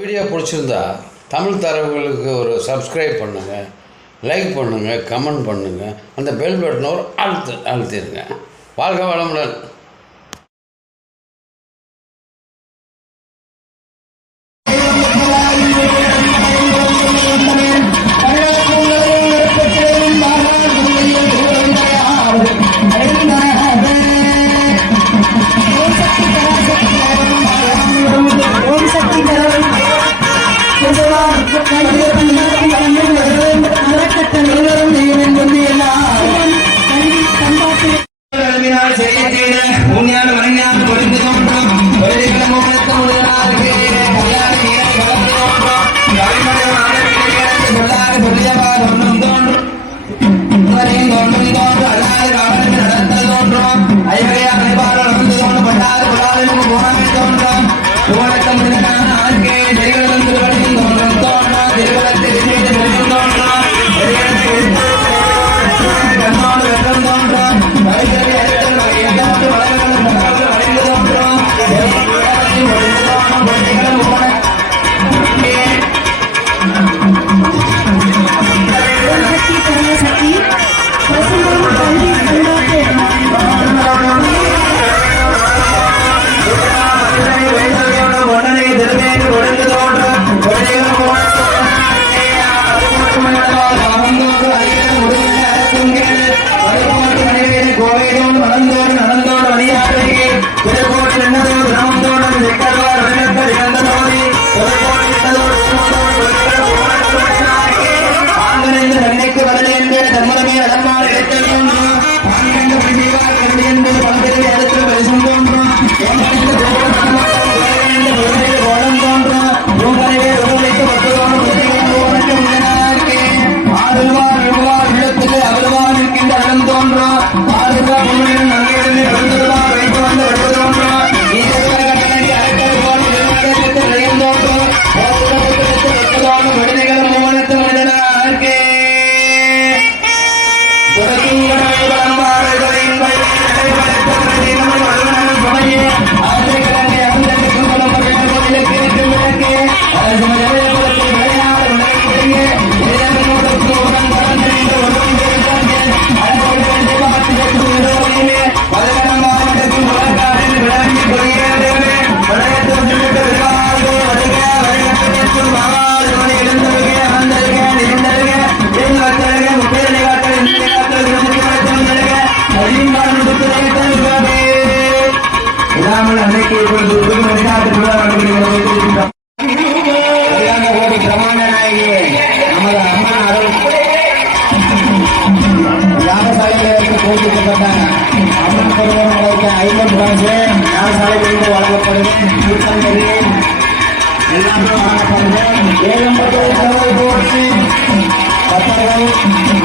Video பிடிச்சிருந்தா தமிழ் தரவுகளுக்கு ஒரு subscribe பண்ணுங்கள் லைக் பண்ணுங்கள் கமெண்ட் பண்ணுங்கள் அந்த பெல் பட்டனை ஒரு அழுத்து அழுத்திடுங்க. வாழ்க வளமுடன். ಕೊಂಡ ಹೋರಾಟ ಮಾಡಿದ ಹಾಗೆ ಜೈಗಳಂದು Conrad. யாகசாலைகளுக்கு போட்டிக்கப்பட்டாங்க அம்மன் பெருமக்களுக்கு ஐம்பது காசு யாகசாலைகளுக்கு வழங்கப்படுது கூட்டம் தெரிவி எல்லாமே வழங்கப்படுது ஏழம்பது கடவுள் போட்டி பக்தர்கள்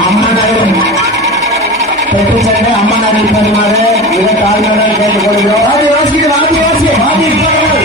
அம்மன் அருள் பெற்று சென்று அம்மன் அருள் பெறுமாறு மிக தாழ்மையுடன் கேட்டுக்கொள்கிறோம் வாதி வாசிக்கு வாதி வாசி வாதி சென்று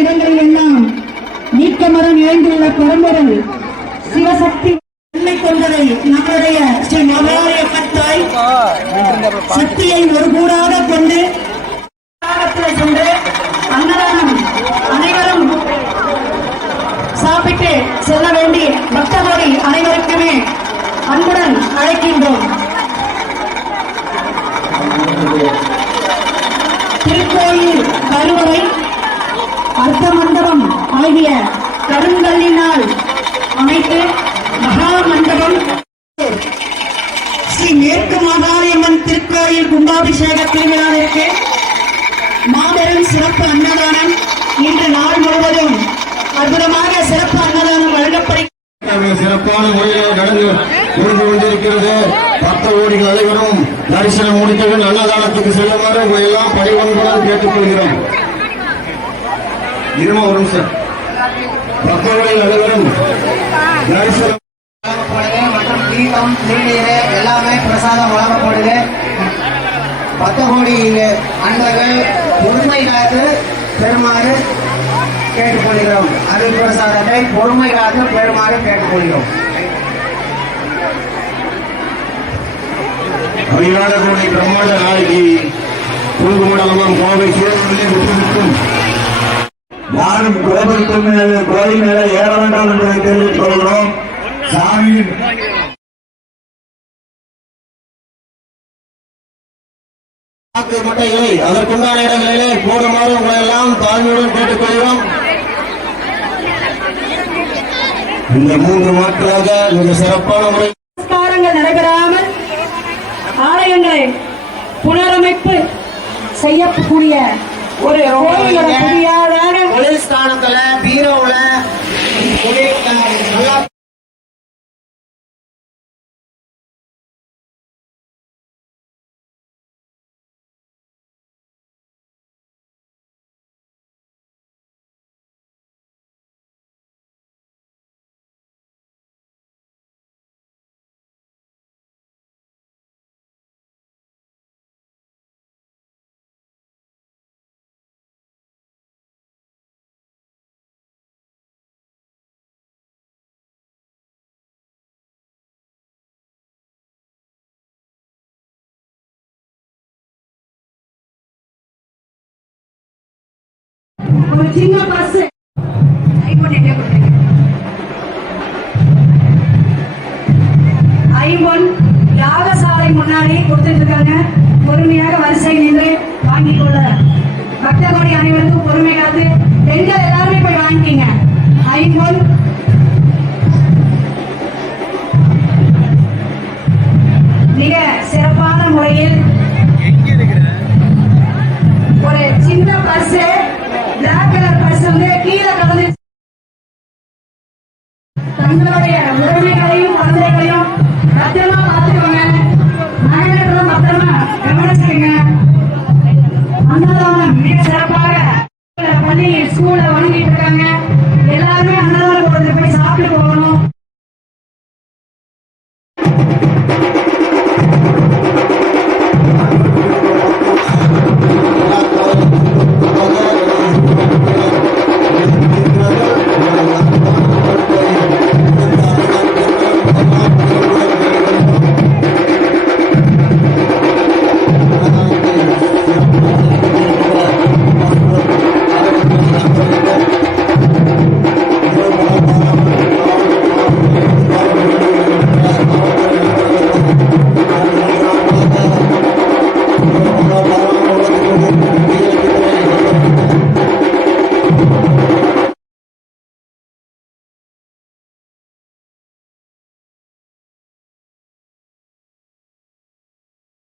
இடங்களில் எல்லாம் நீக்கமரம் இணைந்துள்ள பரம்பரை சிவசக்தி வெள்ளை கொண்டதை நம்முடைய ஸ்ரீ மகாலய கத்தாய். சக்தியை ஒரு கூடாக கொண்டு கிராமத்தில் சென்று அன்னதானம் அனைவரும் சாப்பிட்டு செல்ல வேண்டி பக்தர்களை அனைவருக்குமே அன்புடன் அழைக்கின்றோம். மண்டபம் ஆகிய கருங்கல்லினால் அமைத்து மகா மண்டபம் ஸ்ரீ மேற்கு மாதாரியம்மன் திருக்கோயில் கும்பாபிஷேக திருவிழாவிற்கு மாபெரும் சிறப்பு அன்னதானம் இன்று நாள் முழுவதும் அற்புதமாக சிறப்பு அன்னதானம் வழங்கப்படுகிறது சிறப்பான முறையில் நடந்து புரிந்து கொண்டிருக்கிறது. பக்த ஓடிகள் அனைவரும் தரிசனம் முடித்தவர்கள் அன்னதானத்துக்கு செல்லுமாறு எல்லாம் பணிவன்புடன் கேட்டுக்கொள்கிறோம். இருமா ஒரு நிமிஷம். தரிசனம் வழங்கப்படுது மற்றும் தீபம் திருநீர் எல்லாமே பிரசாதம் வழங்கப்படுது. பத்து கோடி அன்பர்கள் பொறுமை காத்து பெறுமாறு கேட்டுக்கொள்கிறோம். அருள் பிரசாதத்தை பொறுமை காத்து பெறுமாறு கேட்டுக்கொள்கிறோம் கோடி பிரம்மாண்ட நாளைக்கு தூங்குமண்டலமும் கோவை சீரர்களே விட்டுவிட்டும் யாரும் கோபுரத்தின் மேலே கோயில் மேலே ஏற வேண்டாம் என்பதை தெரிவித்துக் கொள்கிறோம். சாமியின் அதற்குண்டான இடங்களிலே போடுமாறு உங்களை எல்லாம் தாழ்மையுடன் கேட்டுக்கொள்கிறோம். இந்த மூன்று நாட்களாக மிக சிறப்பான முறை புரஸ்காரங்கள் நடைபெறாமல் ஆலயங்களை புனரமைப்பு செய்யக்கூடிய ஒரு கோயிலோட புதியதாக தொழில் ஒரு சின்ன பஸ் ஐம்பொன் யாகசாலை முன்னாடி கொடுத்துட்டு இருக்காங்க பொறுமையாக வரிசை நின்று வாங்கிக் கொள்ள பக்தகோடி அனைவருக்கும் பொறுமை காத்து பெண்கள் எல்லாருமே போய் வாங்கிக்கிங்க. ஐம்பொன் மிக சிறப்பான முறையில் ஒரு சின்ன பஸ் பிளாக் கலர் பஸ் வந்து கீழே கலந்து தங்களுடைய உரிமைகளையும் குழந்தைகளையும் பத்திரமா பார்த்துக்கோங்க. நாயகர்களை பத்திரமா கவனிச்சுக்கோங்க. அன்னதானம் மிக சிறப்பாக பள்ளி ஸ்கூல்ல வழங்கிட்டு இருக்காங்க.